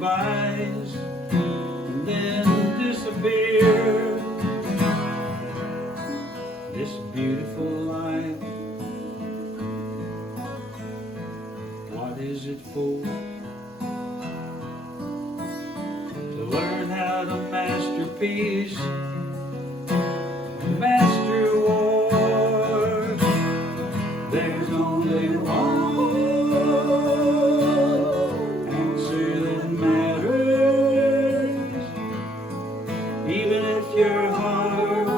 goodbyes and then disappear. This beautiful life, what is it for? To learn how to master peace, master war. There's only one answer that matters, even if your heart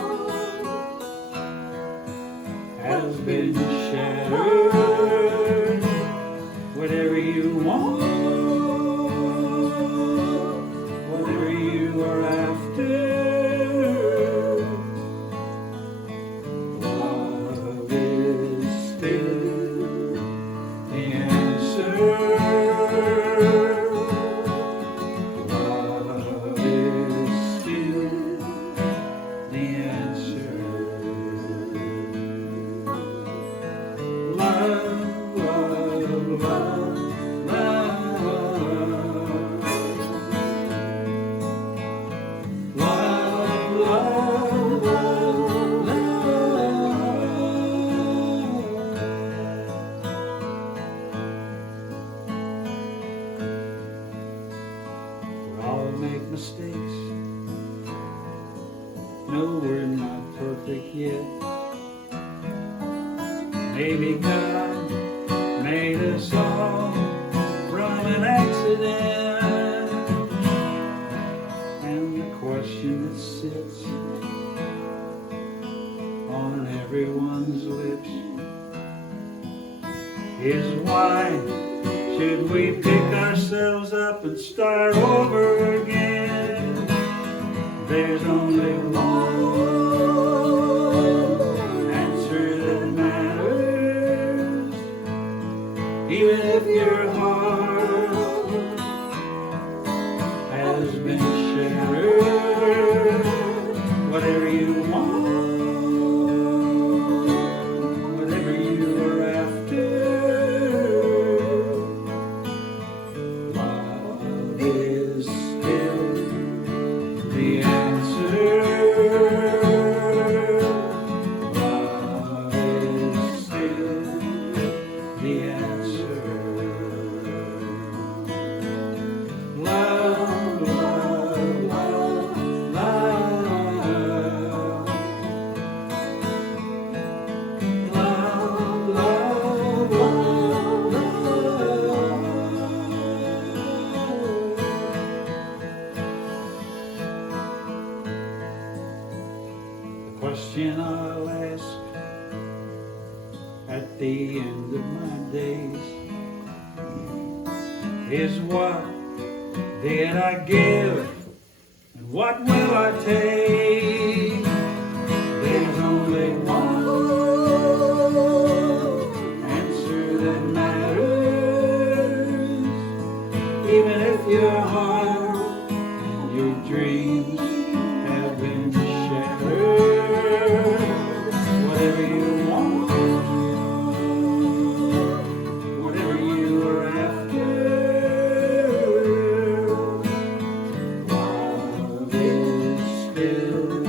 has been shattered. Whatever you want, whatever you are after, love is still the answer. Love is still the answer. Love, love, love, love. Love, love, love, love. We all make mistakes. No, we're not perfect yet. Maybe God made us all from an accident. And the question that sits on everyone's lips is why should we pick ourselves up and start over again? There's only one answer that matters, even if your heart has been shattered. Whatever you want, whatever you are after, love is still the answer. Love is still the answer. Love, love, love, love. Love, love, love, love. The question I'll ask at the end of my days is what did I give and what will I take? There's only one answer that matters, even if your heart and your dreams have been shattered. Whatever you want, whatever you are after, love is still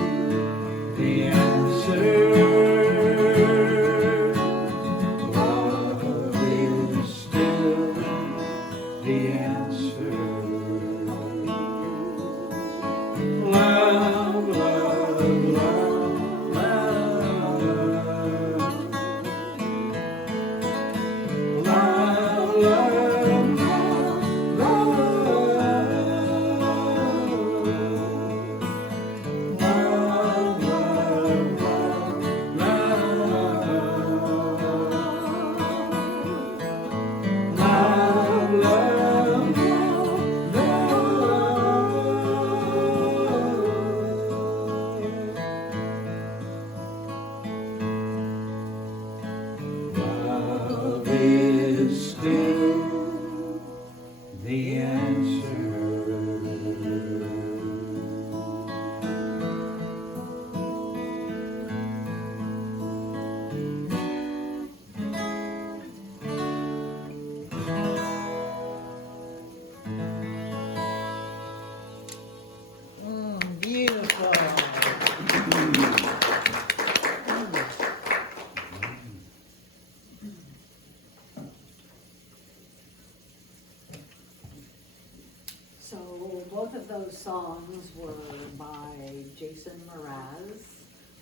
songs were by Jason Mraz,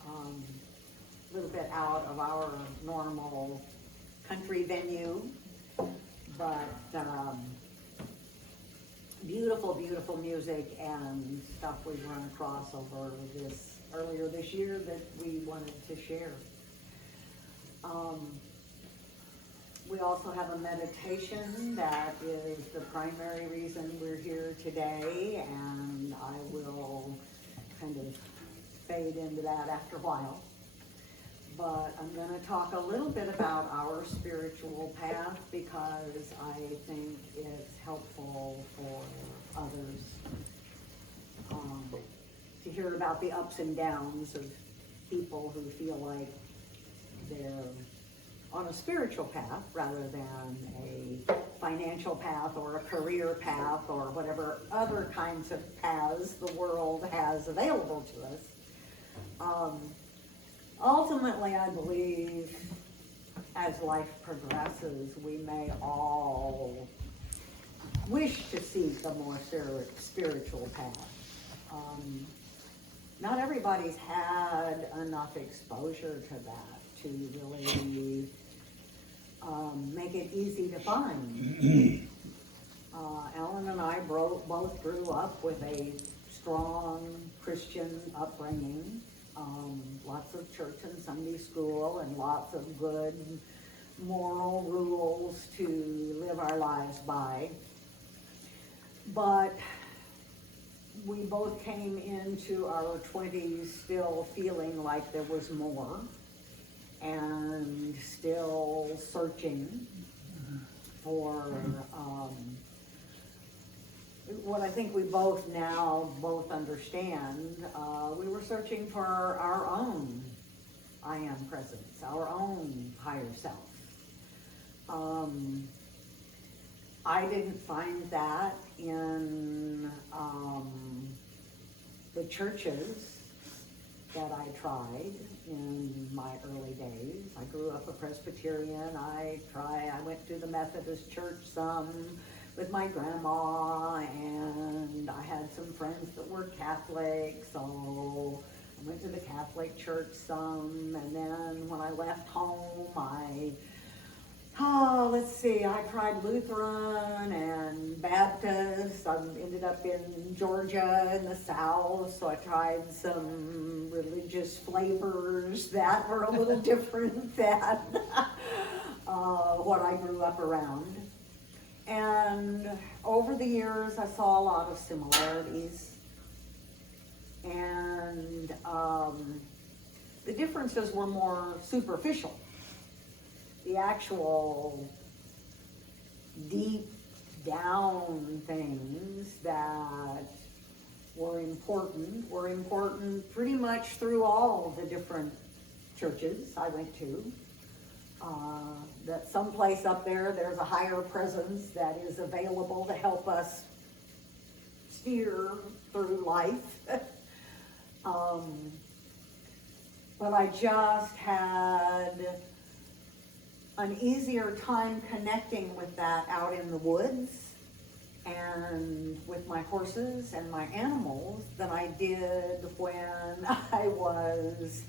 a little bit out of our normal country venue, but beautiful, beautiful music and stuff we've run across earlier this year that we wanted to share. We also have a meditation that is the primary reason we're here today, and I will kind of fade into that after a while. But I'm going to talk a little bit about our spiritual path because I think it's helpful for others to hear about the ups and downs of people who feel like they're on a spiritual path rather than a financial path or a career path or whatever other kinds of paths the world has available to us. Ultimately, I believe as life progresses, we may all wish to seek a more spiritual path. Not everybody's had enough exposure to that to really make it easy to find. Ellen and I both grew up with a strong Christian upbringing, lots of church and Sunday school, and lots of good moral rules to live our lives by. But we both came into our 20s still feeling like there was more and still searching for what I think we both understand. We were searching for our own I am presence, our own higher self. I didn't find that in the churches that I tried in my early days. I grew up a Presbyterian. I went to the Methodist church some with my grandma, and I had some friends that were Catholic, so I went to the Catholic church some, and then when I left home, I tried Lutheran and Baptist. I ended up in Georgia in the South, so I tried some religious flavors that were a little different than what I grew up around. And over the years, I saw a lot of similarities. And the differences were more superficial. The actual deep down things that were important pretty much through all the different churches I went to. That someplace up there's a higher presence that is available to help us steer through life. But I just had an easier time connecting with that out in the woods and with my horses and my animals than I did when I was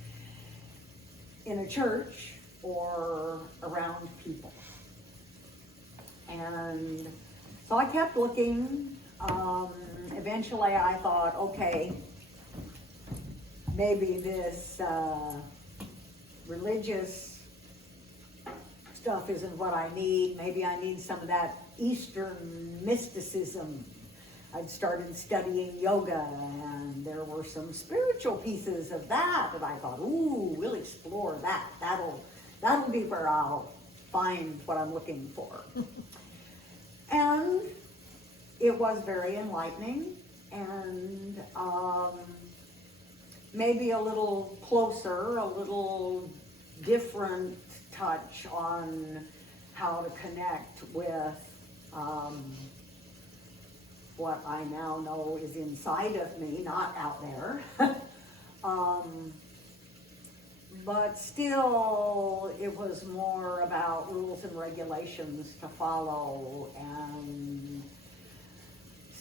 in a church or around people. And so I kept looking. Eventually I thought, okay, maybe this religious stuff isn't what I need. Maybe I need some of that Eastern mysticism. I'd started studying yoga, and there were some spiritual pieces of that, and I thought, ooh, we'll explore that. That'll be where I'll find what I'm looking for. And it was very enlightening, and maybe a little closer, a little different touch on how to connect with what I now know is inside of me, not out there. But still, it was more about rules and regulations to follow and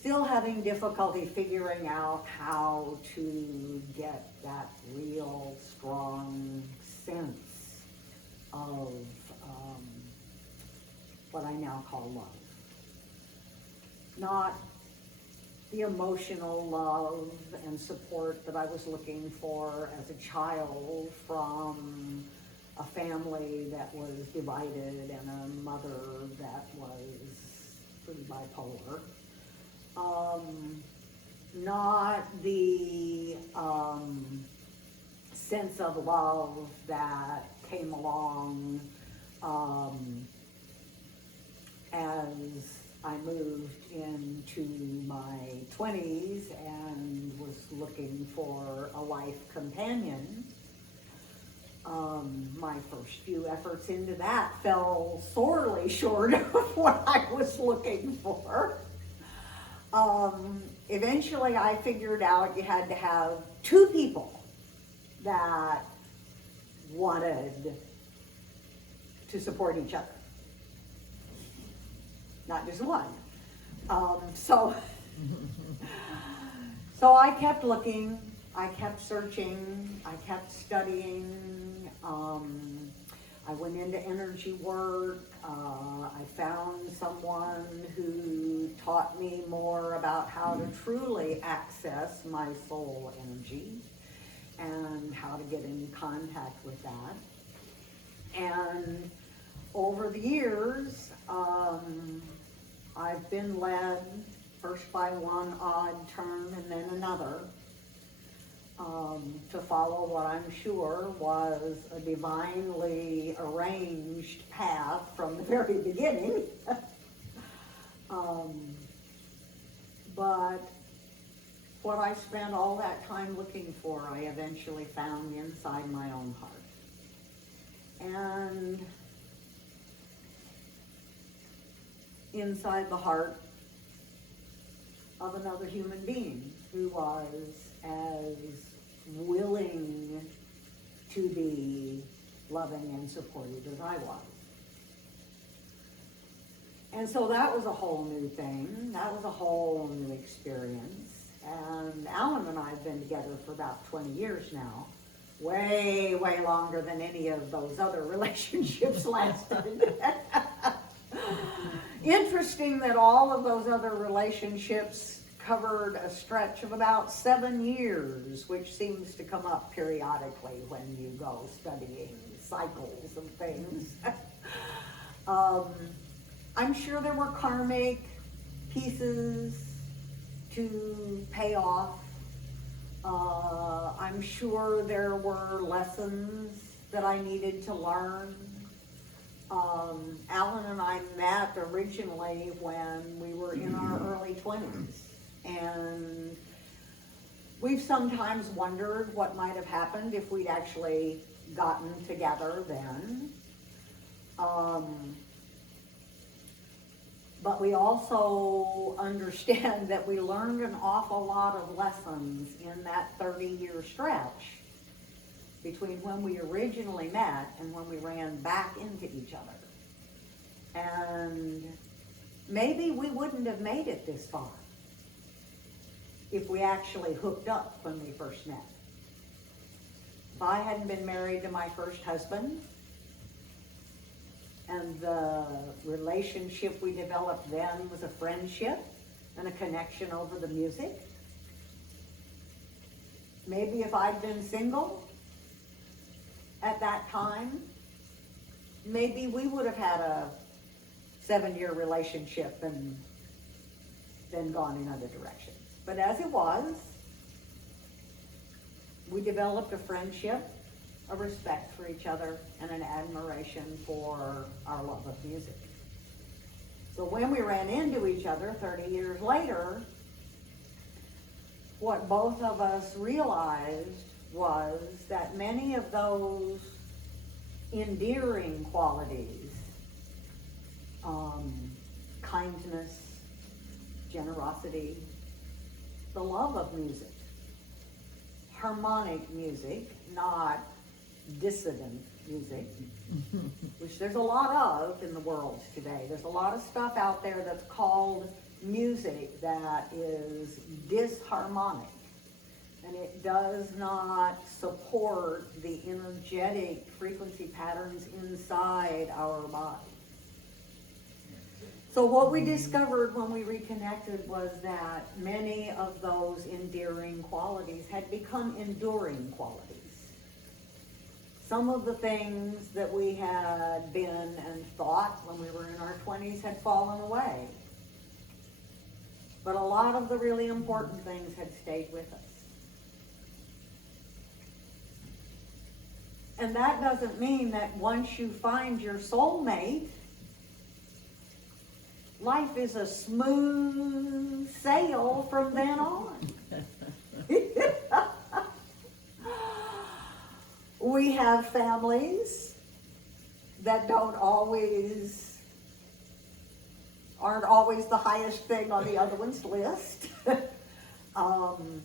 still having difficulty figuring out how to get that real strong sense of what I now call love. Not the emotional love and support that I was looking for as a child from a family that was divided and a mother that was pretty bipolar. Not the sense of love that came along as I moved into my 20s and was looking for a life companion. My first few efforts into that fell sorely short of what I was looking for. Eventually I figured out you had to have two people that wanted to support each other. Not just one. So I kept looking, I kept searching, I kept studying. I went into energy work. I found someone who taught me more about how to truly access my soul energy and how to get in contact with that. And over the years, I've been led first by one odd turn and then another to follow what I'm sure was a divinely arranged path from the very beginning. But what I spent all that time looking for, I eventually found inside my own heart. And inside the heart of another human being who was as willing to be loving and supportive as I was. And so that was a whole new thing. That was a whole new experience. And Alan and I have been together for about 20 years now. Way, way longer than any of those other relationships lasted. Interesting that all of those other relationships covered a stretch of about 7 years, which seems to come up periodically when you go studying cycles of things. I'm sure there were karmic pieces to pay off. I'm sure there were lessons that I needed to learn. Alan and I met originally when we were in our early 20s. And we've sometimes wondered what might have happened if we'd actually gotten together then. But we also understand that we learned an awful lot of lessons in that 30-year stretch between when we originally met and when we ran back into each other. And maybe we wouldn't have made it this far if we actually hooked up when we first met. If I hadn't been married to my first husband, and the relationship we developed then was a friendship and a connection over the music. Maybe if I'd been single at that time, maybe we would have had a 7-year relationship and then gone in other directions. But as it was, we developed a friendship, a respect for each other, and an admiration for our love of music. So when we ran into each other 30 years later, what both of us realized was that many of those endearing qualities, kindness, generosity, the love of music, harmonic music, not dissident music, which there's a lot of in the world today. There's a lot of stuff out there that's called music that is disharmonic, and it does not support the energetic frequency patterns inside our body. So what we discovered when we reconnected was that many of those endearing qualities had become enduring qualities. Some of the things that we had been and thought when we were in our 20s had fallen away. But a lot of the really important things had stayed with us. And that doesn't mean that once you find your soulmate, life is a smooth sail from then on. We have families that aren't always the highest thing on the other one's list. And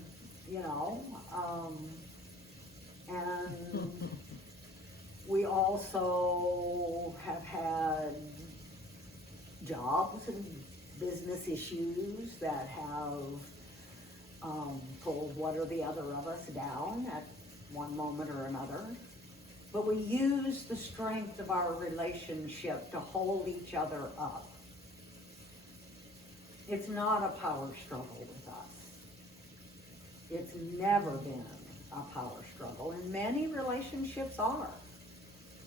we also have had jobs and business issues that have pulled one or the other of us down at one moment or another. But we use the strength of our relationship to hold each other up. It's not a power struggle with us. It's never been a power struggle, and many relationships are.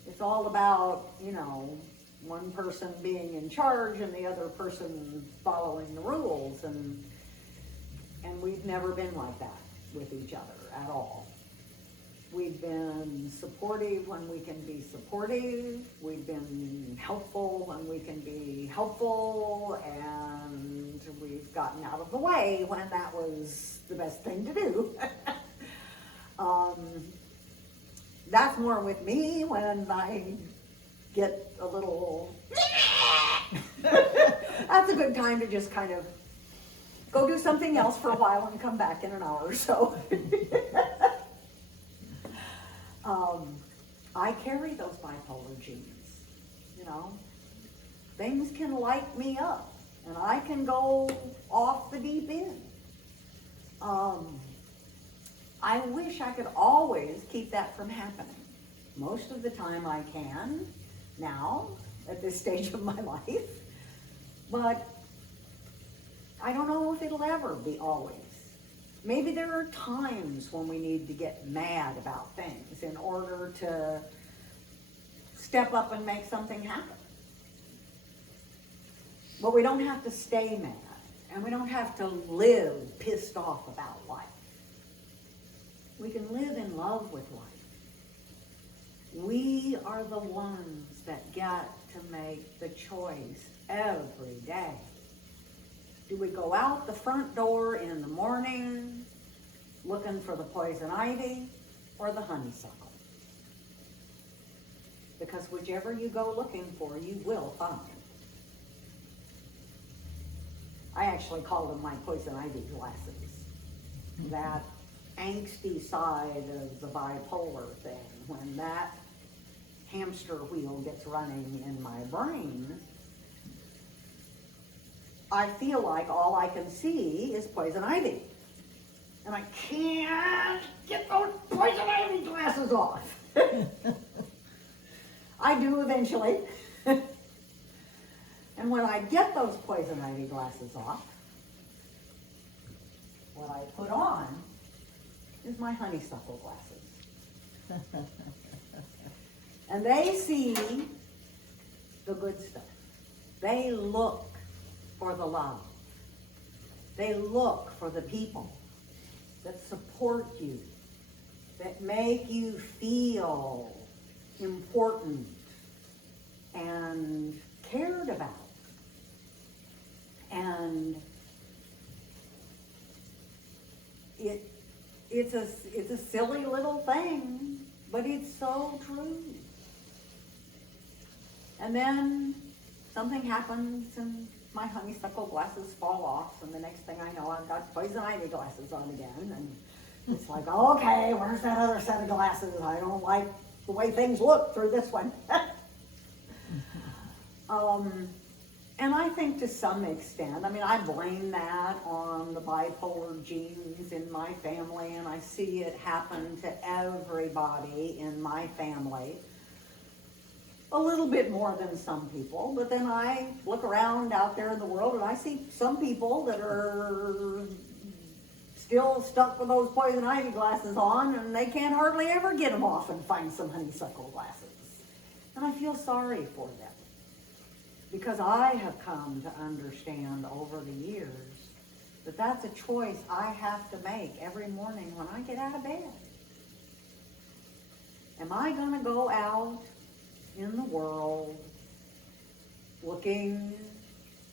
It's all about, one person being in charge and the other person following the rules, and we've never been like that with each other at all. We've been supportive when we can be supportive. We've been helpful when we can be helpful, and we've gotten out of the way when that was the best thing to do. That's more with me when I get a little... That's a good time to just kind of go do something else for a while and come back in an hour or so. I carry those bipolar genes, Things can light me up, and I can go off the deep end. I wish I could always keep that from happening. Most of the time I can, now, at this stage of my life, but I don't know if it'll ever be always. Maybe there are times when we need to get mad about things in order to step up and make something happen. But we don't have to stay mad, and we don't have to live pissed off about life. We can live in love with life. We are the ones that get to make the choice every day. Do we go out the front door in the morning looking for the poison ivy or the honeysuckle? Because whichever you go looking for, you will find. I actually call them my poison ivy glasses. That angsty side of the bipolar thing, when that hamster wheel gets running in my brain, I feel like all I can see is poison ivy. And I can't get those poison ivy glasses off. I do eventually. And when I get those poison ivy glasses off, what I put on is my honeysuckle glasses. And they see the good stuff. They look for the love. They look for the people that support you, that make you feel important and cared about. And it's a silly little thing, but it's so true. And then something happens and my honeysuckle glasses fall off, and the next thing I know, I've got poison ivy glasses on again. And it's like, okay, where's that other set of glasses? I don't like the way things look through this one. And I think to some extent, I mean, I blame that on the bipolar genes in my family, and I see it happen to everybody in my family. A little bit more than some people, but then I look around out there in the world and I see some people that are still stuck with those poison ivy glasses on, and they can't hardly ever get them off and find some honeysuckle glasses. And I feel sorry for them. Because I have come to understand over the years that that's a choice I have to make every morning when I get out of bed. Am I going to go out in the world looking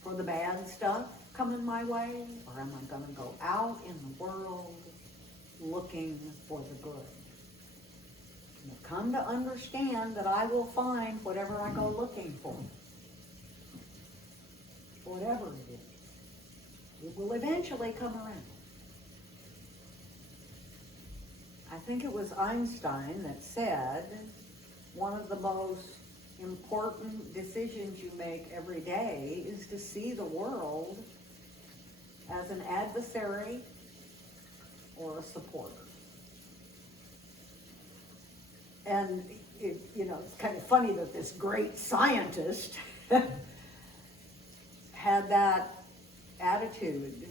for the bad stuff coming my way? Or am I going to go out in the world looking for the good? And I've come to understand that I will find whatever I go looking for. Whatever it is, it will eventually come around. I think it was Einstein that said, one of the most important decisions you make every day is to see the world as an adversary or a supporter. And it's kind of funny that this great scientist had that attitude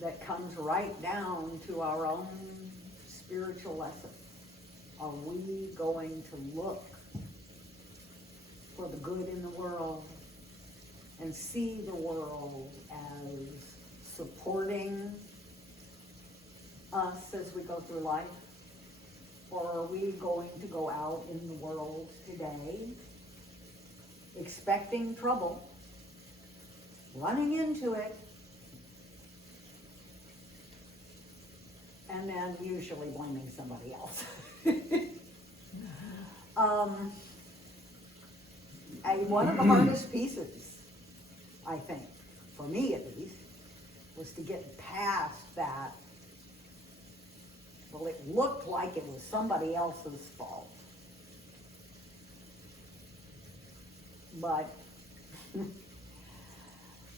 that comes right down to our own spiritual lesson. Are we going to look for the good in the world and see the world as supporting us as we go through life? Or are we going to go out in the world today expecting trouble, running into it, and then usually blaming somebody else? One of the hardest pieces, I think, for me at least, was to get past that. Well, it looked like it was somebody else's fault. But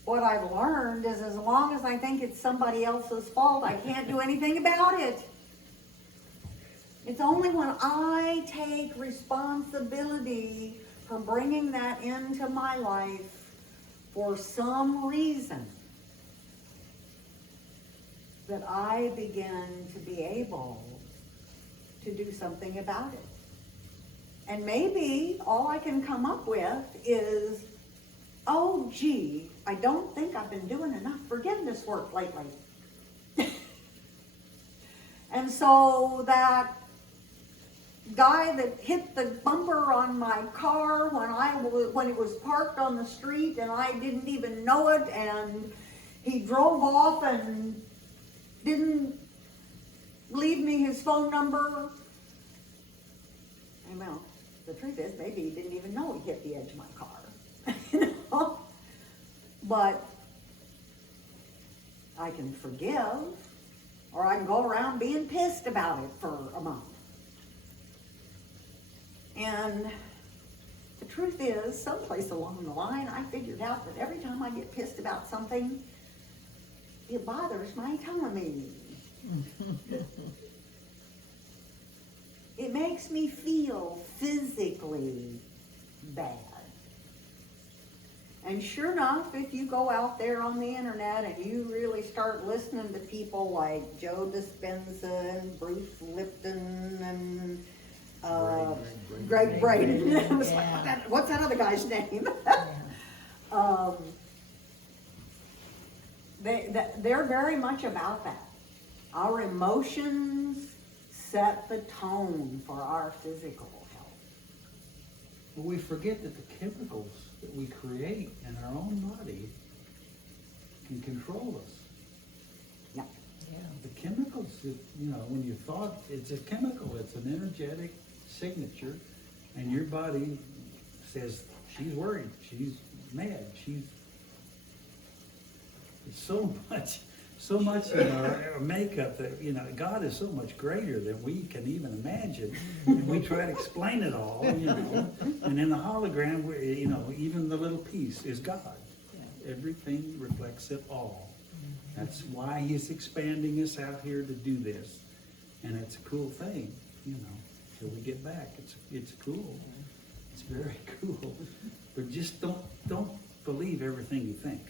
what I've learned is as long as I think it's somebody else's fault, I can't do anything about it. It's only when I take responsibility for bringing that into my life for some reason that I begin to be able to do something about it. And maybe all I can come up with is, oh gee, I don't think I've been doing enough forgiveness work lately. And so that guy that hit the bumper on my car when it was parked on the street and I didn't even know it, and he drove off and didn't leave me his phone number. And well, the truth is, maybe he didn't even know he hit the edge of my car. But I can forgive, or I can go around being pissed about it for a month. And the truth is, someplace along the line, I figured out that every time I get pissed about something, it bothers my tummy. It makes me feel physically bad. And sure enough, if you go out there on the internet and you really start listening to people like Joe Dispenza and Bruce Lipton and Greg Braden. I was like, what's that other guy's name? They're very much about that. Our emotions set the tone for our physical health. But we forget that the chemicals that we create in our own body can control us. Yeah. Yeah, the chemicals that, when you thought, it's a chemical, it's an energetic signature, and your body says, she's worried, she's mad, it's so much in our makeup that, God is so much greater than we can even imagine. And we try to explain it all, and in the hologram, even the little piece is God. Yeah. everything reflects it all. That's why he's expanding us out here to do this. And it's a cool thing, you know, till we get back. It's cool. It's very cool. But just don't believe everything you think.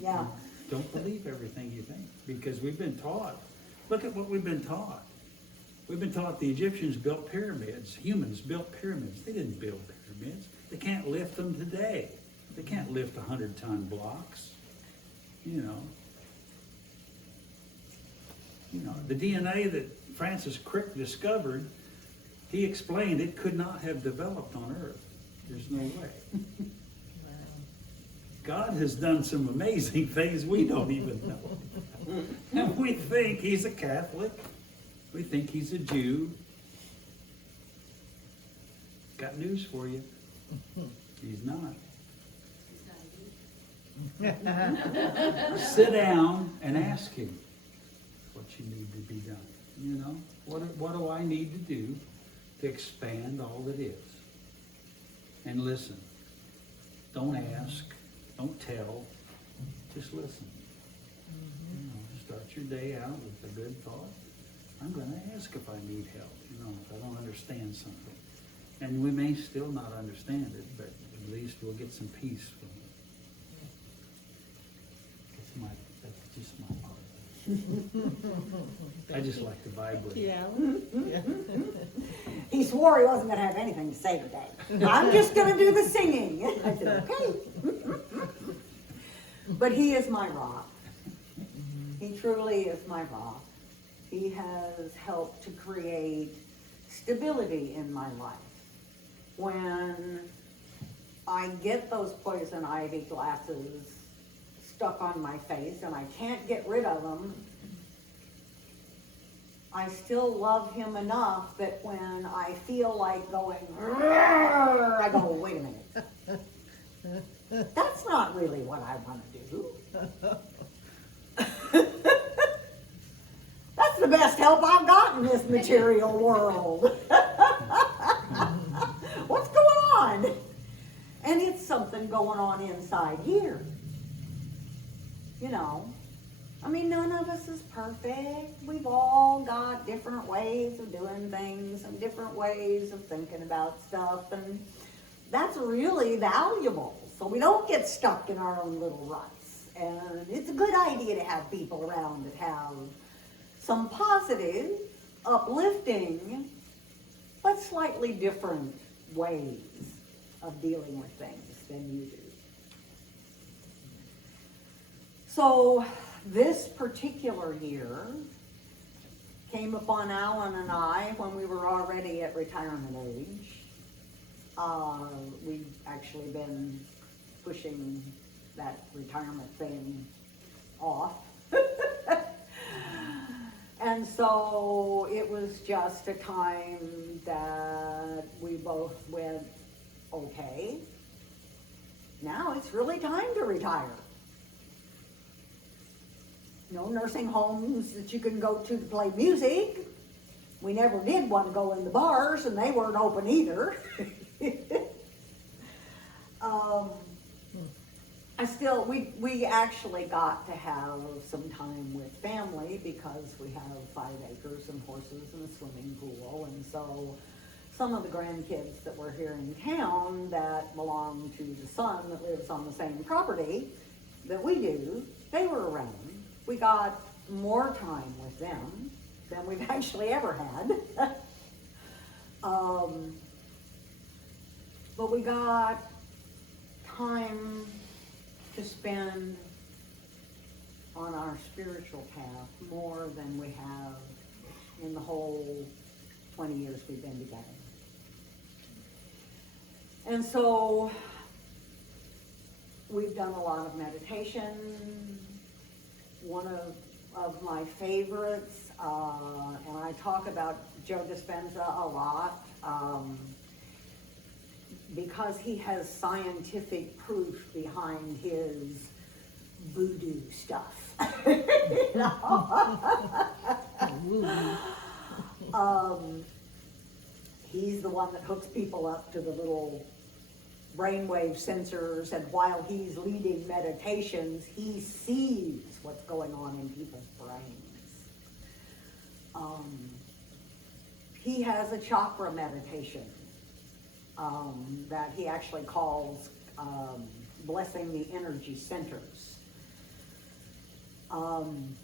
Yeah. Don't believe everything you think, because we've been taught. Look at what we've been taught. We've been taught the Egyptians built pyramids. Humans built pyramids. They didn't build pyramids. They can't lift them today. They can't lift 100-ton blocks. You know, the DNA that Francis Crick discovered, he explained it could not have developed on Earth. There's no way. God has done some amazing things we don't even know. And we think he's a Catholic. We think he's a Jew. Got news for you. He's not. Sit down and ask him what you need to be done. You know, what do I need to do to expand all that is? And listen. Don't ask. Don't tell. Just listen. You know, start your day out with a good thought. I'm going to ask if I need help. You know, if I don't understand something. And we may still not understand it, but at least we'll get some peace from it. That's just my part. I just like to vibe with it. Yeah. He swore he wasn't going to have anything to say today. I'm just going to do the singing. I said, okay. But he is my rock. He truly is my rock. He has helped to create stability in my life. When I get those poison ivy glasses stuck on my face and I can't get rid of them, I still love him enough that when I feel like going, I go, wait a minute. That's not really what I want to do. That's the best help I've got in this material world. What's going on? And it's something going on inside here. You know, I mean, none of us is perfect. We've all got different ways of doing things and different ways of thinking about stuff, and that's really valuable. So we don't get stuck in our own little ruts. And it's a good idea to have people around that have some positive, uplifting, but slightly different ways of dealing with things than you do. So this particular year came upon Alan and I when we were already at retirement age. We've actually been pushing that retirement thing off. And so it was just a time that we both went, okay, now it's really time to retire. No nursing homes that you can go to play music. We never did want to go in the bars, and they weren't open either. We actually got to have some time with family because we have 5 acres and horses and a swimming pool, and so some of the grandkids that were here in town that belong to the son that lives on the same property that we do, they were around. We got more time with them than we've actually ever had. But we got time to spend on our spiritual path more than we have in the whole 20 years we've been together. And so we've done a lot of meditation. One of my favorites, and I talk about Joe Dispenza a lot, because he has scientific proof behind his voodoo stuff. You know? He's the one that hooks people up to the little brainwave sensors, and while he's leading meditations, he sees what's going on in people's brains. He has a chakra meditation that he actually calls blessing the energy centers. And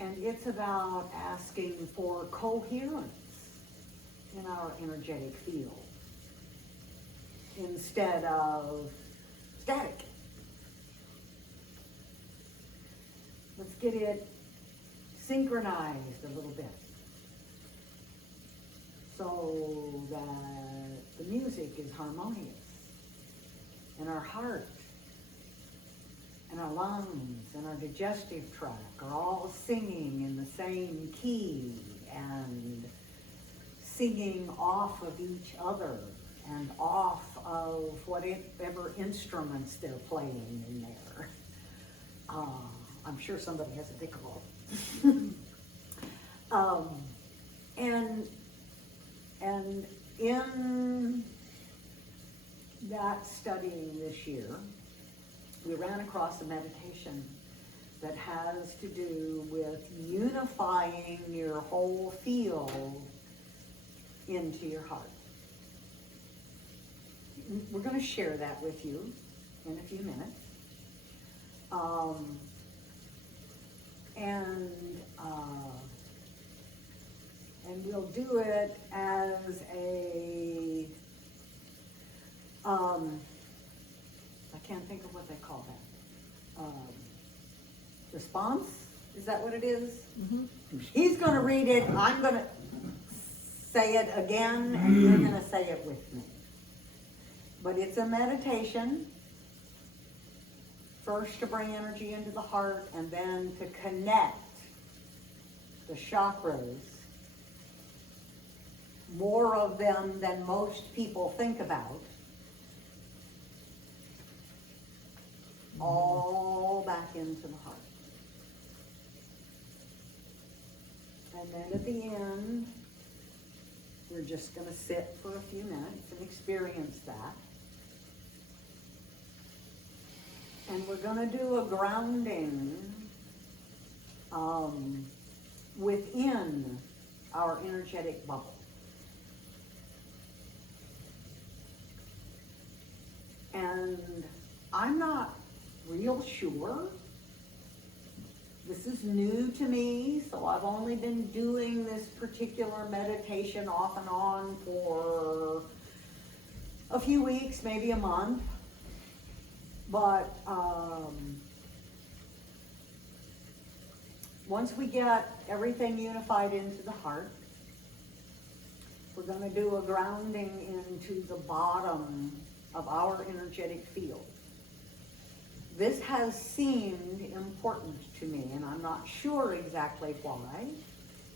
it's about asking for coherence in our energetic field instead of static. Let's get it synchronized a little bit so that the music is harmonious and our heart and our lungs and our digestive tract are all singing in the same key and singing off of each other and off of whatever instruments they're playing in there. I'm sure somebody has a piccolo. And in that studying this year, we ran across a meditation that has to do with unifying your whole field into your heart. We're going to share that with you in a few minutes. And we'll do it as a, I can't think of what they call that. Response? Is that what it is? Mm-hmm. He's going to read it. I'm going to say it again, and you're going to say it with me. But it's a meditation. First to bring energy into the heart, and then to connect the chakras, more of them than most people think about, all back into the heart. And then at the end, we're just going to sit for a few minutes and experience that. And we're going to do a grounding within our energetic bubble. And I'm not real sure. This is new to me, so I've only been doing this particular meditation off and on for a few weeks, maybe a month. But once we get everything unified into the heart, we're going to do a grounding into the bottom of our energetic field. This has seemed important to me, and I'm not sure exactly why.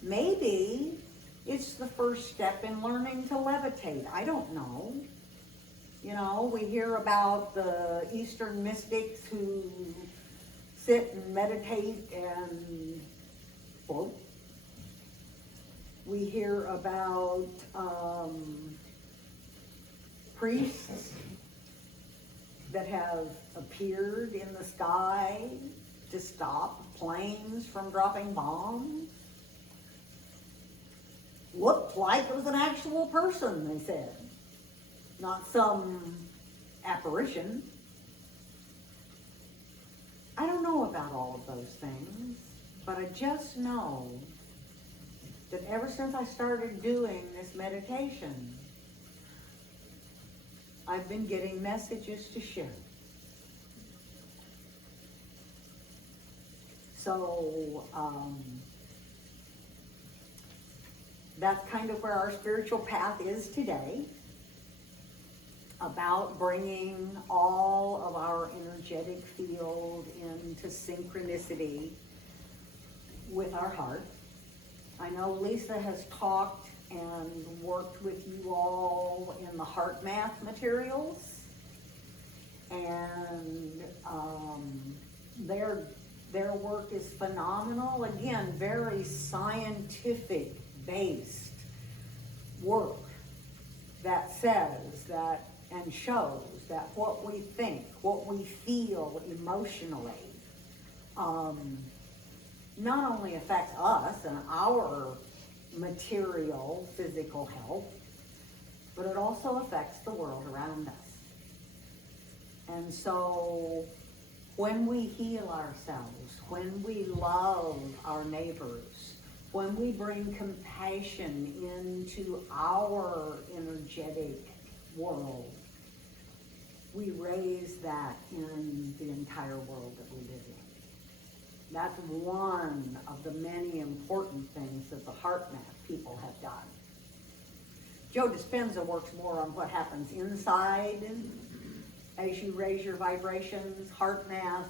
Maybe it's the first step in learning to levitate. I don't know. You know, we hear about the Eastern mystics who sit and meditate and float. We hear about priests that have appeared in the sky to stop planes from dropping bombs. Looked like it was an actual person, they said. Not some apparition. I don't know about all of those things, but I just know that ever since I started doing this meditation, I've been getting messages to share. So that's kind of where our spiritual path is today, about bringing all of our energetic field into synchronicity with our heart. I know Lisa has talked and worked with you all in the heart math materials, and their work is phenomenal. Again, very scientific based work. that says that and shows that what we think, what we feel emotionally, not only affects us and our material, physical health, but it also affects the world around us. And so when we heal ourselves, when we love our neighbors, when we bring compassion into our energetic world, we raise that in the entire world that we live in. That's one of the many important things that the heart math people have done. Joe Dispenza works more on what happens inside as you raise your vibrations. Heart math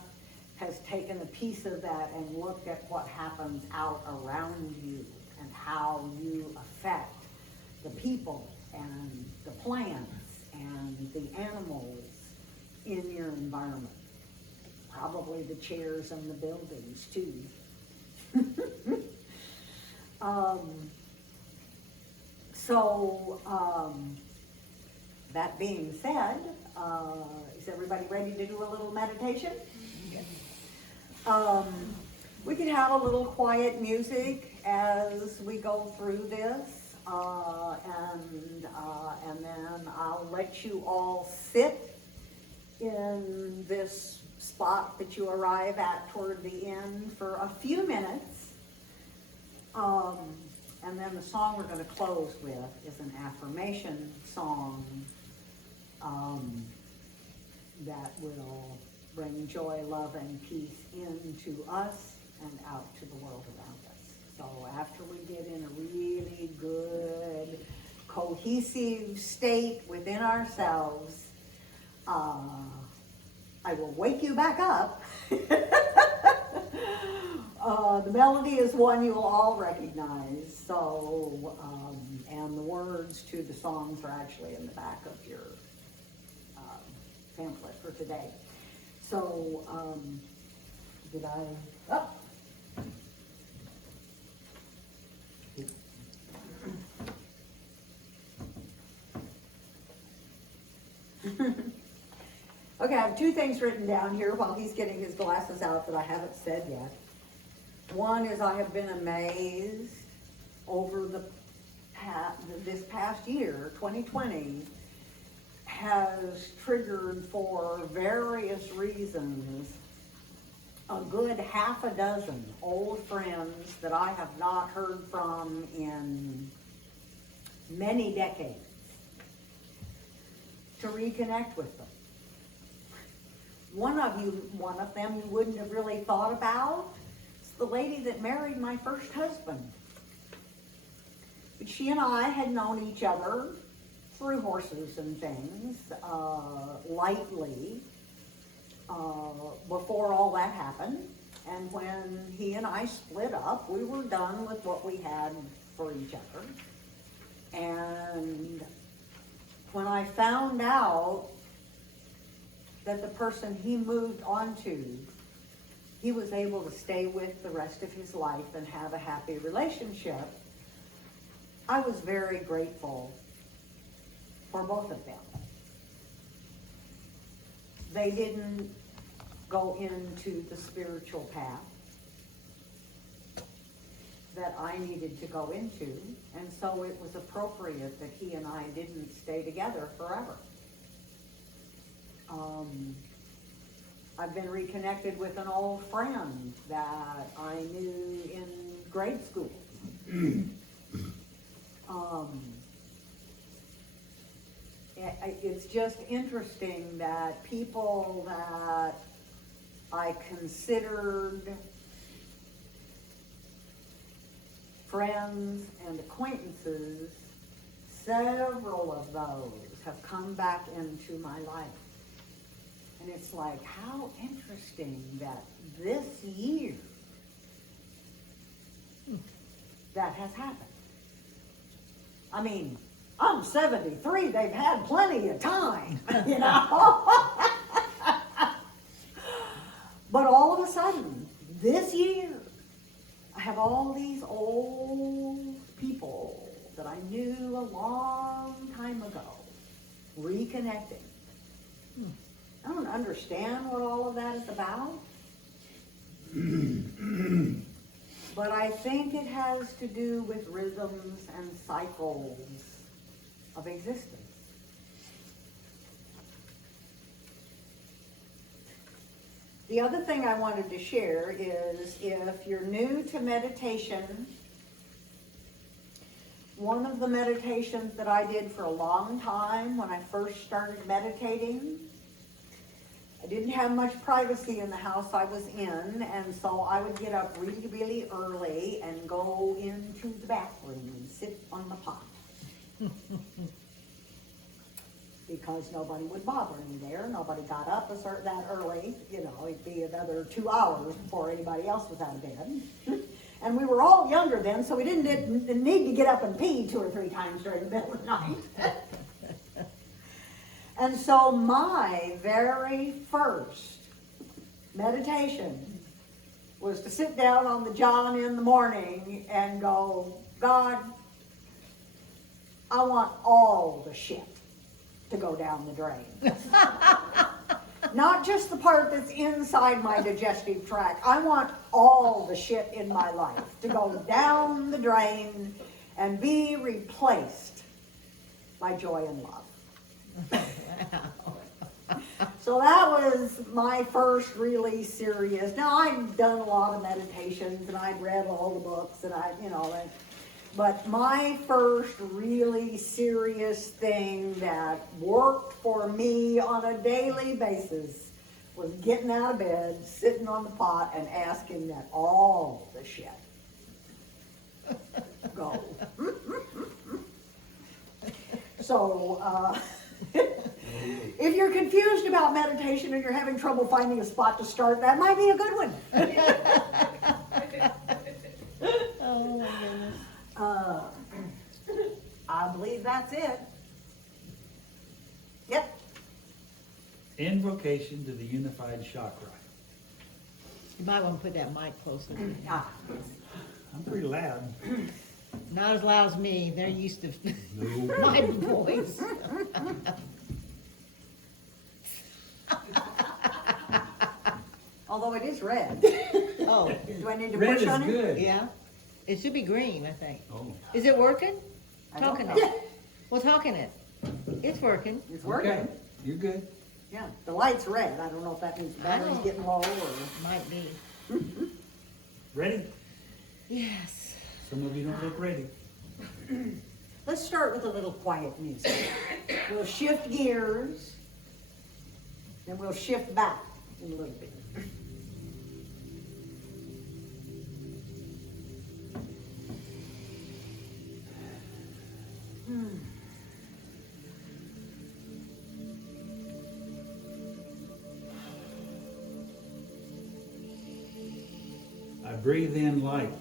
has taken a piece of that and looked at what happens out around you and how you affect the people and the plants and the animals in your environment. Probably the chairs and the buildings too. That being said, is everybody ready to do a little meditation? Yes. We can have a little quiet music as we go through this, and then I'll let you all sit in this spot that you arrive at toward the end for a few minutes. And then the song we're going to close with is an affirmation song that will bring joy, love, and peace into us and out to the world around us. So after we get in a really good, cohesive state within ourselves, I will wake you back up. The melody is one you will all recognize. So, and the words to the songs are actually in the back of your pamphlet for today. So, did I? Oh. Okay, I have two things written down here while he's getting his glasses out that I haven't said yet. One is I have been amazed over this past year, 2020, has triggered for various reasons a good half a dozen old friends that I have not heard from in many decades to reconnect with them. One of them you wouldn't have really thought about. It's the lady that married my first husband. But she and I had known each other through horses and things, lightly, before all that happened. And when he and I split up, we were done with what we had for each other. And when I found out that the person he moved on to, he was able to stay with the rest of his life and have a happy relationship, I was very grateful for both of them. They didn't go into the spiritual path that I needed to go into, and so it was appropriate that he and I didn't stay together forever. I've been reconnected with an old friend that I knew in grade school. It's just interesting that people that I considered friends and acquaintances, several of those have come back into my life. And it's like, how interesting that this year that has happened. I mean, I'm 73, they've had plenty of time, you know? But all of a sudden, this year, I have all these old people that I knew a long time ago, reconnecting. I don't understand what all of that is about, but I think it has to do with rhythms and cycles of existence. The other thing I wanted to share is if you're new to meditation, one of the meditations that I did for a long time when I first started meditating, I didn't have much privacy in the house I was in, and so I would get up really, really early and go into the bathroom and sit on the pot. Because nobody would bother me there. Nobody got up that early. You know, it'd be another 2 hours before anybody else was out of bed. And we were all younger then, so we didn't need to get up and pee 2 or 3 times during the middle of the night. And so my very first meditation was to sit down on the john in the morning and go, God, I want all the shit to go down the drain. Not just the part that's inside my digestive tract. I want all the shit in my life to go down the drain and be replaced by joy and love. So that was my first really serious. Now I've done a lot of meditations and I've read all the books and but my first really serious thing that worked for me on a daily basis was getting out of bed, sitting on the pot, and asking that all the shit go. So, if you're confused about meditation and you're having trouble finding a spot to start, that might be a good one. Oh my goodness. I believe that's it. Yep. Invocation to the Unified Chakra. You might want to put that mic closer. Ah, I'm pretty loud. Not as loud as me. They're used to No. my voice. although it is red. Oh, Do I need to Red push is on it? good. yeah. It should be green, I think. Oh. Is it working? I don't Talking know. it. Well, talking it. It's working. It's working. Okay, you're good. Yeah, the light's red. I don't know if that means the battery's getting low or... Might be. Ready? Yes. Some of you don't look ready. Let's start with a little quiet music. We'll shift gears, then we'll shift back in a little bit. I breathe in light.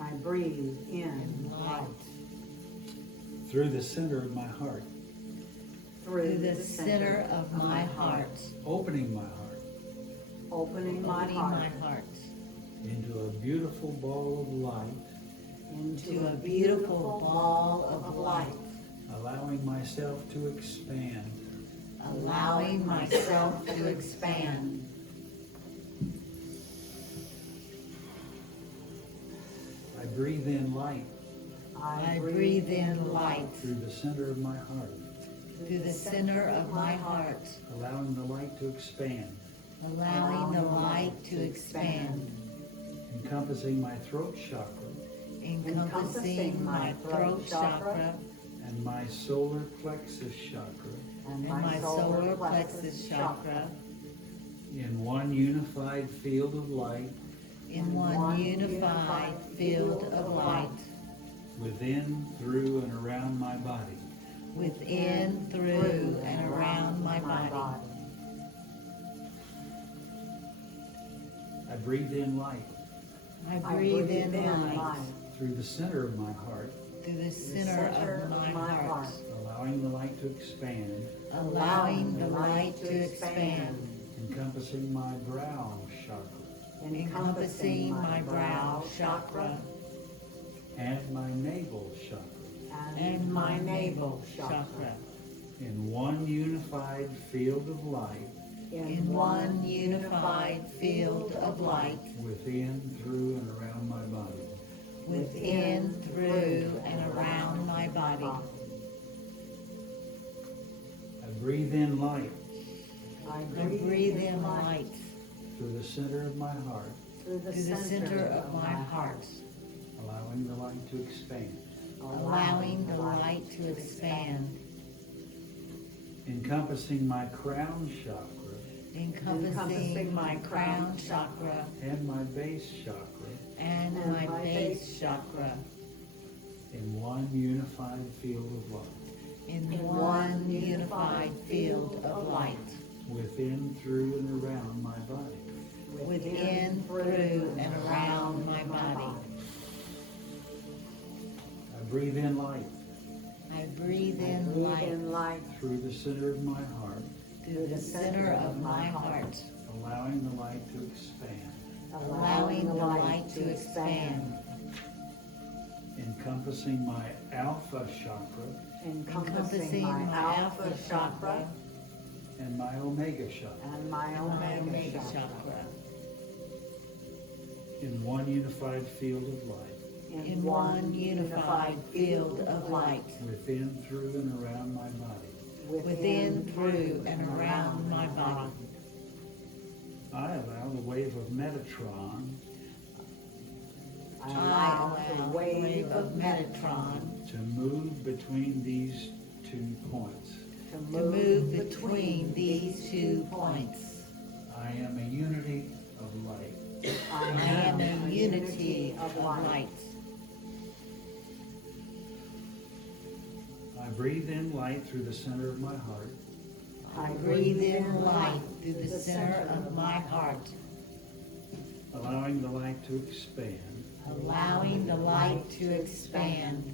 I breathe in light Through the center of my heart. Through the center of my heart. Opening my heart Opening my Opening heart my heart. into a beautiful ball of light. into To a beautiful ball of light. Allowing myself to expand. Allowing myself to expand. I breathe in light I breathe in light. through the center of my heart. Through the center of my heart. Allowing the light to expand. Allowing the light to expand. Encompassing my throat chakra Encompassing my throat chakra and my solar plexus chakra and my solar plexus chakra in one unified field of light in one unified field of light within, through, and around my body. within, through, and around my body. I breathe in light I breathe in light through the center of my heart, through the center of my heart, allowing the light to expand, allowing the light to expand, encompassing my brow chakra encompassing my brow chakra and my navel chakra and my navel chakra in one unified field of light in one unified field of light within, through, and around my body. within, through, and around my body. I breathe in light I breathe in light through the center of my heart, through to the center of my heart, allowing the light to expand, allowing the light to expand, encompassing my crown chakra encompassing my crown chakra and my base chakra and my base chakra in one unified field of light, in one unified field of light, within, through, and around my body. within, through, and around my body. I breathe in light I breathe in Breathe light in light through the center of my heart, through the center of my heart, allowing the light to expand, allowing the light to expand, encompassing my alpha chakra encompassing my alpha chakra and my omega chakra and my and my omega omega chakra chakra, in one unified field of light, in one unified field of light, within, through, and around my body. within, through, and around my body. I allow the wave of Metatron I allow the wave of Metatron to move between these 2 points. to move between these 2 points. I am a unity of light. I am a unity of light. I breathe in light through the center of my heart, I breathe in light through the center of my heart, allowing the light to expand, allowing the light to expand,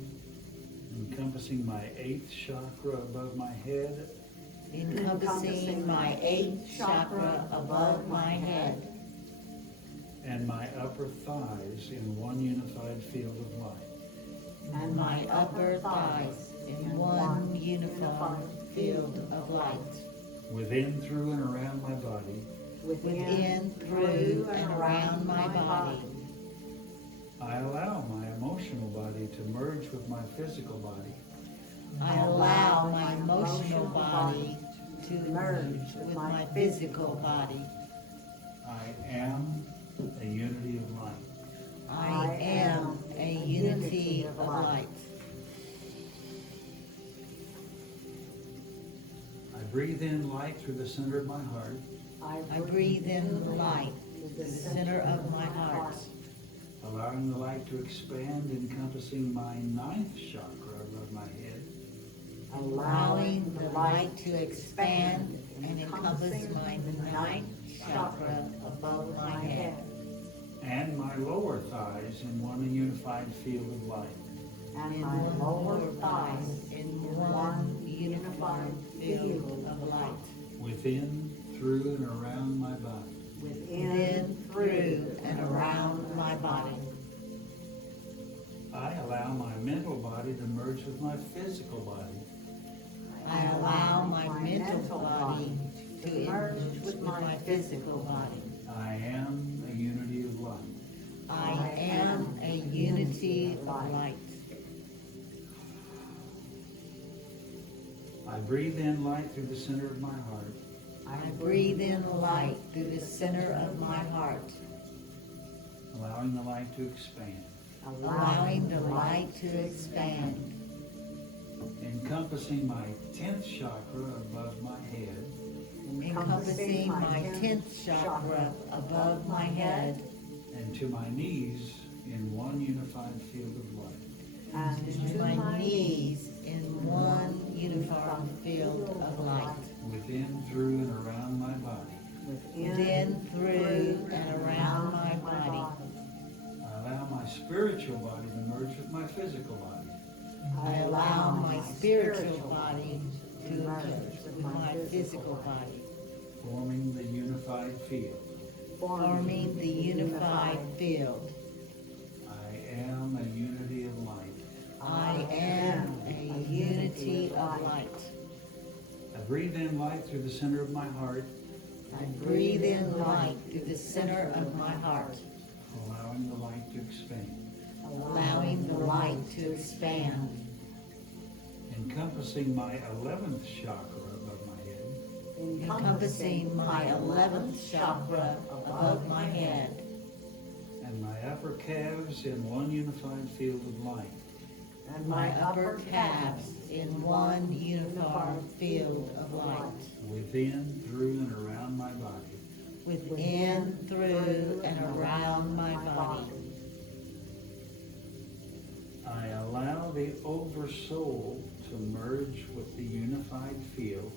encompassing my 8th chakra above my head encompassing my 8th chakra above my head, and my upper thighs in one unified field of light. and my upper thighs in one unified field of light, Within, through, and around my body, within, through, and around my body. I allow my emotional body to merge with my physical body, I allow my emotional body to merge with my physical body. I am a unity of light. I am a unity of light. I breathe in light through the center of my heart, I breathe in light through the center of my heart, allowing the light to expand, encompassing my 9th chakra above my head, allowing the light to expand and encompass my 9th chakra above my head, and my lower thighs in one unified field of light. and in my lower thighs in one unified field of light, Within, through, and around my body. within, through, and around my body. I allow my mental body to merge with my physical body, I allow my mental body to merge with my physical body. I am a unity of light. I am a unity of light. I breathe in light through the center of my heart, I breathe in light through the center of my heart, allowing the light to expand, allowing the light to expand, encompassing my 10th chakra above my head, encompassing my 10th chakra above my head, and to my knees in one unified field of light. and to my knees in one unified field of light, Within, through, and around my body. within, through, and around my body. I allow my spiritual body to merge with my physical body, I allow my spiritual body to merge with my physical body, forming the unified field. forming the unified field. I am a unity of through the center of my heart, I breathe in light through the center of my heart, allowing the light to expand, allowing the light to expand, encompassing my 11th chakra above my head, encompassing my 11th chakra above my head, and my upper calves in one unified field of light, and my upper calves in one unified field of light, within, through, and around my body. within, through, and around my body. I allow the oversoul to merge with the unified field,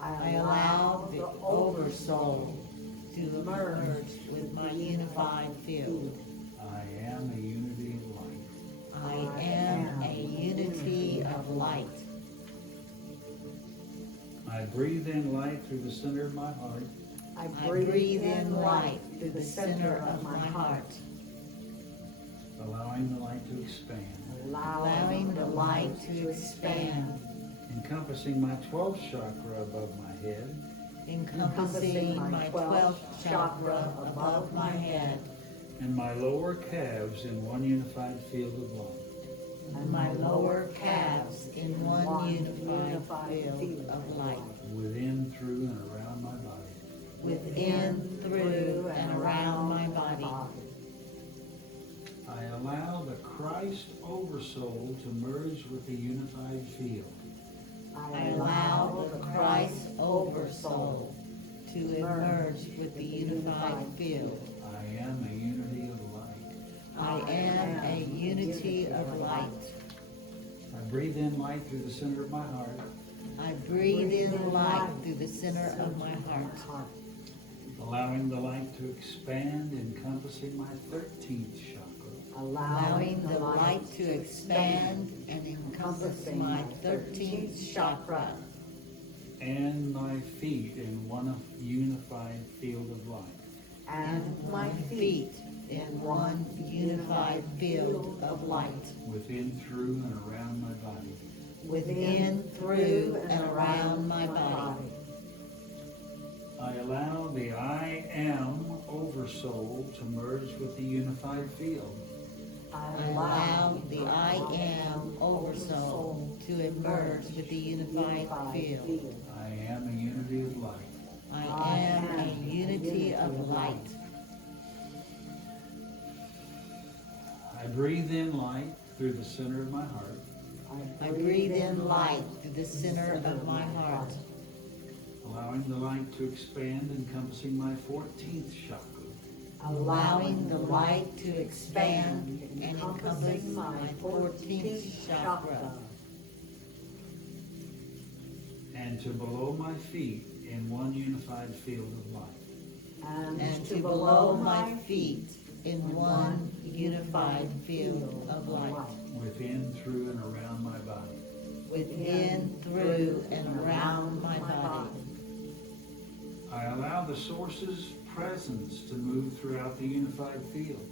I allow the oversoul to merge with my unified field. I am a unity of light. I am a unity of light. I breathe in light through the center of my heart, I breathe in light through the center of my heart, allowing the light to expand, allowing the light to expand, encompassing my 12th chakra above my head, encompassing my 12th chakra above my head, and my lower calves in one unified field of light, and my lower calves in one unified field of light, within, through, and around my body. within, through, and around my body. I allow the Christ oversoul to merge with the unified field, I allow the Christ oversoul to emerge with the unified field. I am a unity of light. I am a unity of light. I breathe in light through the center of my heart, I breathe in light through the center of my heart, allowing the light to expand, encompassing my 13th chakra, allowing the light to expand and encompass my 13th chakra, and my feet in one unified field of light, and my feet in one unified field of light, within, through, and around my body. within, through, and around my body. I allow the I am oversoul to merge with the unified field, I allow the I am oversoul to emerge with the unified field. I am a unity of light. I am a unity of light. I breathe in light through the center of my heart, I breathe in light through the center of my heart, allowing the light to expand, encompassing my 14th chakra, allowing the light to expand and encompass my 14th chakra, and to below my feet in one unified field of light, and to below my feet in one unified field of light, within, through, and around my body. within, through, and around my body. I allow the source's presence to move throughout the unified field,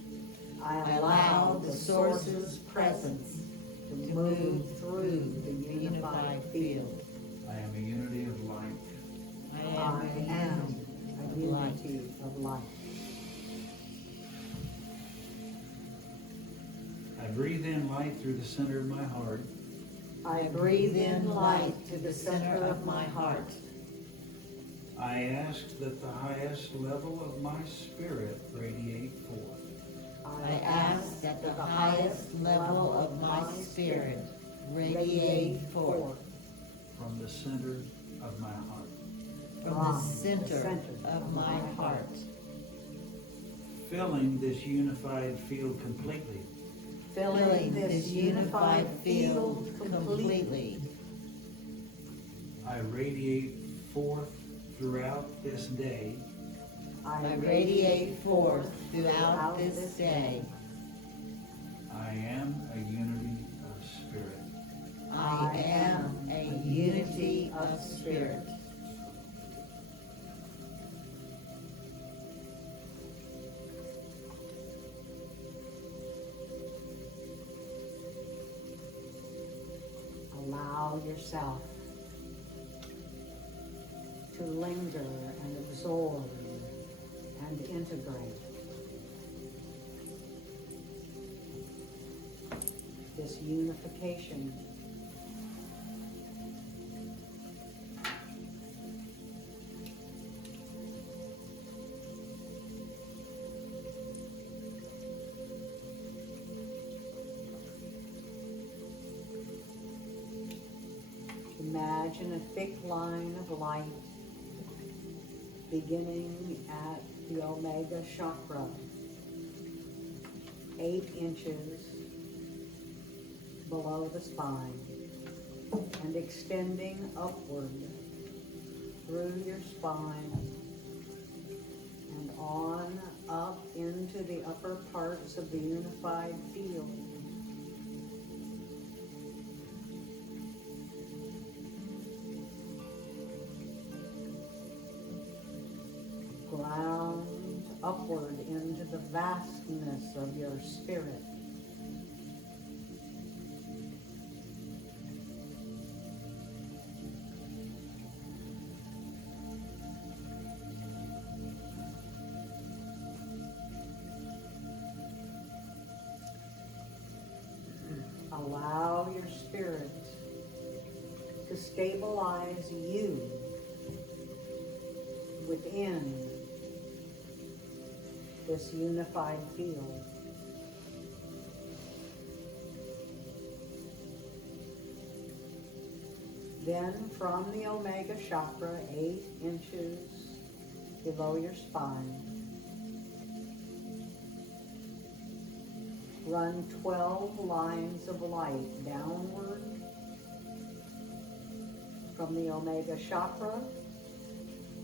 I allow the source's presence to move through the unified field. I am a unity of light. I am a unity of light. I breathe in light through the center of my heart, I breathe in light to the center of my heart. I ask that the highest level of my spirit radiate forth, I ask that the highest level of my spirit radiate forth from the center of my heart, from the center of my heart, filling this unified field completely. filling this unified field completely. I radiate forth throughout this day, I radiate forth throughout this day. I am a unity of spirit. I am a unity of spirit. Allow yourself to linger and absorb and integrate. This unification. Imagine a thick line of light beginning at the Omega Chakra, 8 inches below the spine, and extending upward through your spine and on up into the upper parts of the unified field. Ground upward into the vastness of your spirit. Allow your spirit to stabilize you within this unified field. Then from the Omega Chakra, 8 inches below your spine, run 12 lines of light downward from the Omega Chakra,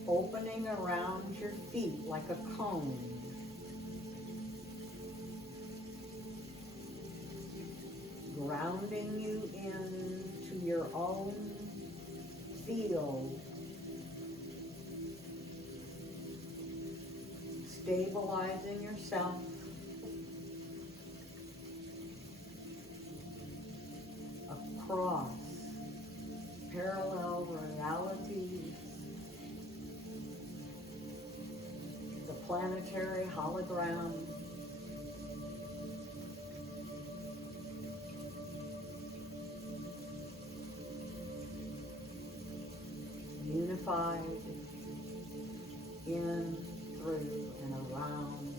opening around your feet like a cone. Grounding you into your own field, stabilizing yourself, across parallel realities, the planetary hologram, unified in, through, and around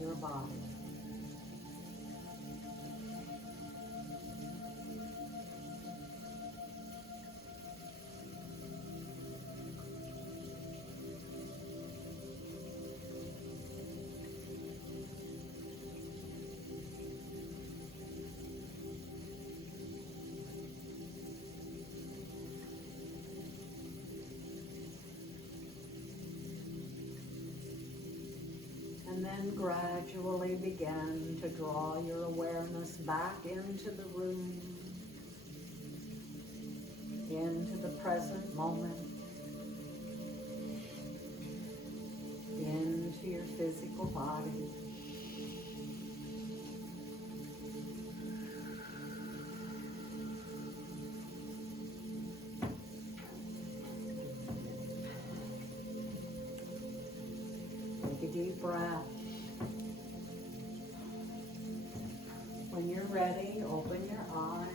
your body. And then gradually begin to draw your awareness back into the room, into the present moment, into your physical body. Take a deep breath. When you're ready, open your eyes.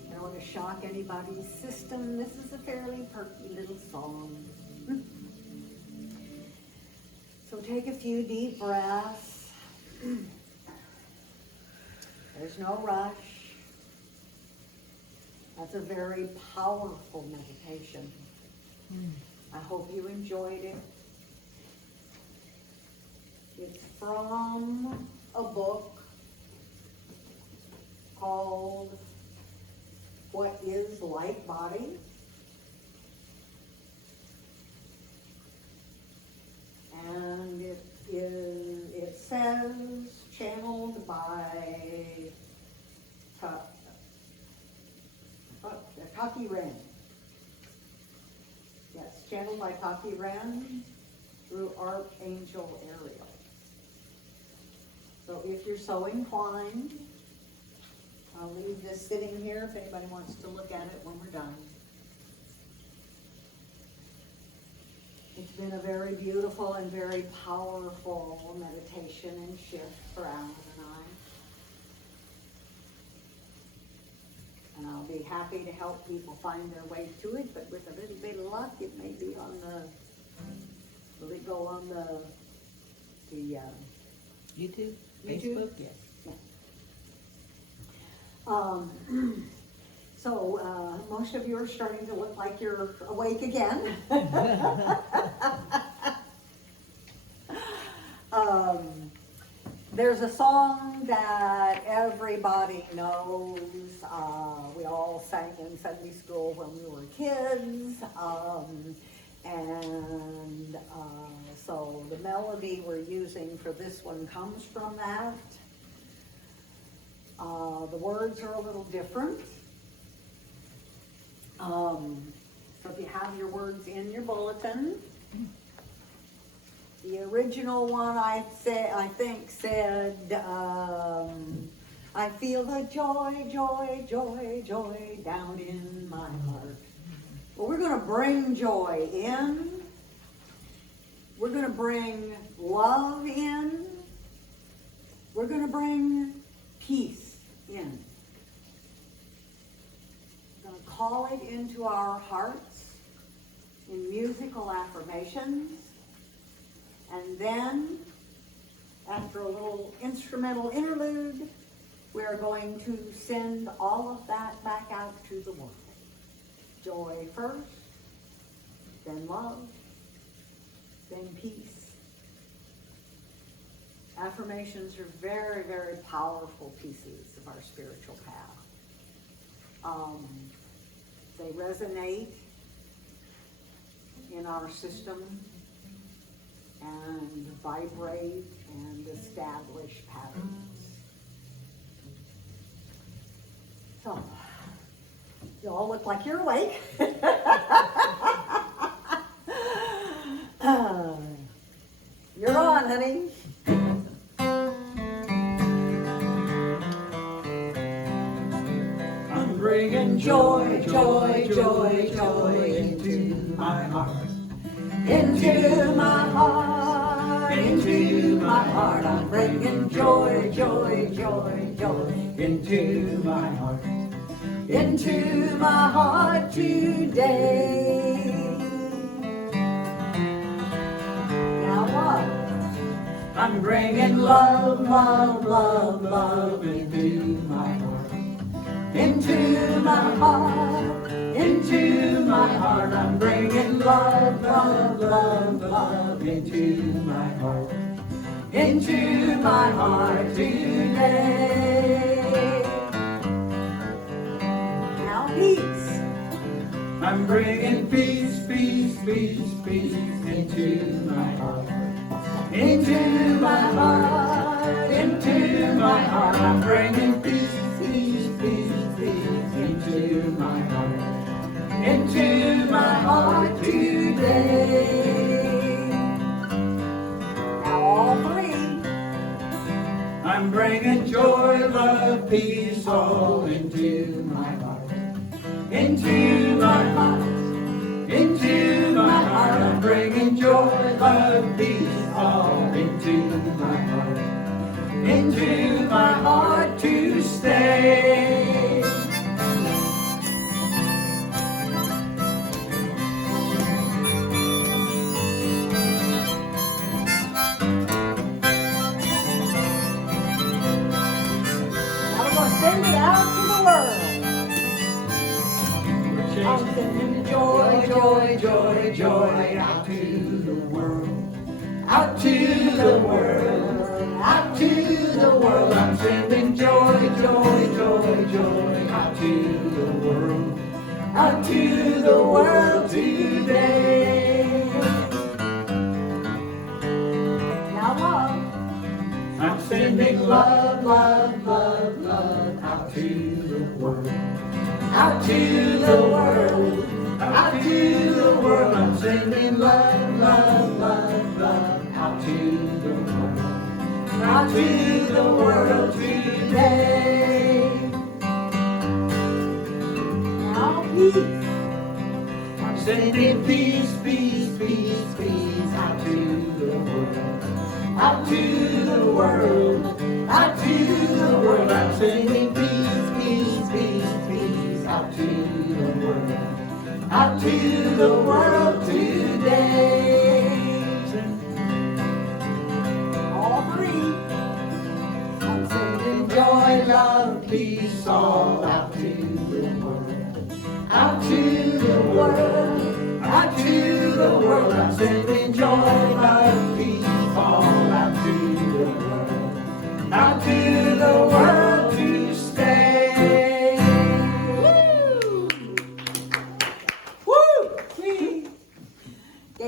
I don't want to shock anybody's system. This is a fairly perky little song. So take a few deep breaths. There's no rush. That's a very powerful meditation. I hope you enjoyed it. It's from a book called What is Light Body? And it says, channeled by Tachi-ten. Yes, channeled by Tachi-ten through Archangel Ariel. So if you're so inclined, I'll leave this sitting here if anybody wants to look at it when we're done. It's been a very beautiful and very powerful meditation and shift for Alan and I. And I'll be happy to help people find their way to it, but with a little bit of luck, it may be on will it go on the YouTube? YouTube? Facebook? Yes. So most of you are starting to look like you're awake again. There's a song that everybody knows. We all sang in Sunday school when we were kids. So the melody we're using for this one comes from that. The words are a little different. So if you have your words in your bulletin, the original one I think said, I feel the joy, joy, joy, joy down in my heart. Well, we're going to bring joy in. We're going to bring love in. We're going to bring peace in. We're going to call it into our hearts in musical affirmations. And then, after a little instrumental interlude, we're going to send all of that back out to the world. Joy first, then love, then peace. Affirmations are very, very powerful pieces of our spiritual path. They resonate in our system and vibrate and establish patterns. So, you all look like you're awake. You're on, honey. I'm bringing joy, joy, joy, joy into my heart. Into my heart, into my heart, I'm bringing joy, joy, joy, joy. Into my heart. Into my heart today. Now what? I'm bringing love, love, love, love into my heart. Into my heart, Into my heart, I'm bringing love, love, love, love into my heart. into my heart today. Now peace. I'm bringing peace, peace, peace, peace into my heart. Into my heart, Into my heart, I'm bringing peace, peace, peace, peace into my heart. into my heart today. Now all three. I'm bringing joy, love, peace all into my heart. Into my heart. Into my heart, I'm bringing joy, love, peace all into my heart. Into my heart to stay. Now we're going to send it out to the world. I'm sending joy, joy, joy, joy out to the world. out to the world, out to the world. I'm sending joy, joy, joy, joy out to the world. Out to the world today. Now love. I'm sending love, love, love, love out to the world. out to the world, out to the world. I'm sending love, love, love, love, out to the world, out to the world today. Now peace. I'm sending peace, peace, peace, peace, out to the world, out to the world, out to the world. I'm sending peace, peace, peace, peace, out to the world, out to the world today. All three. I'm sending joy, love, peace, all out to the world, out to the world, out to the world. I'm sending joy,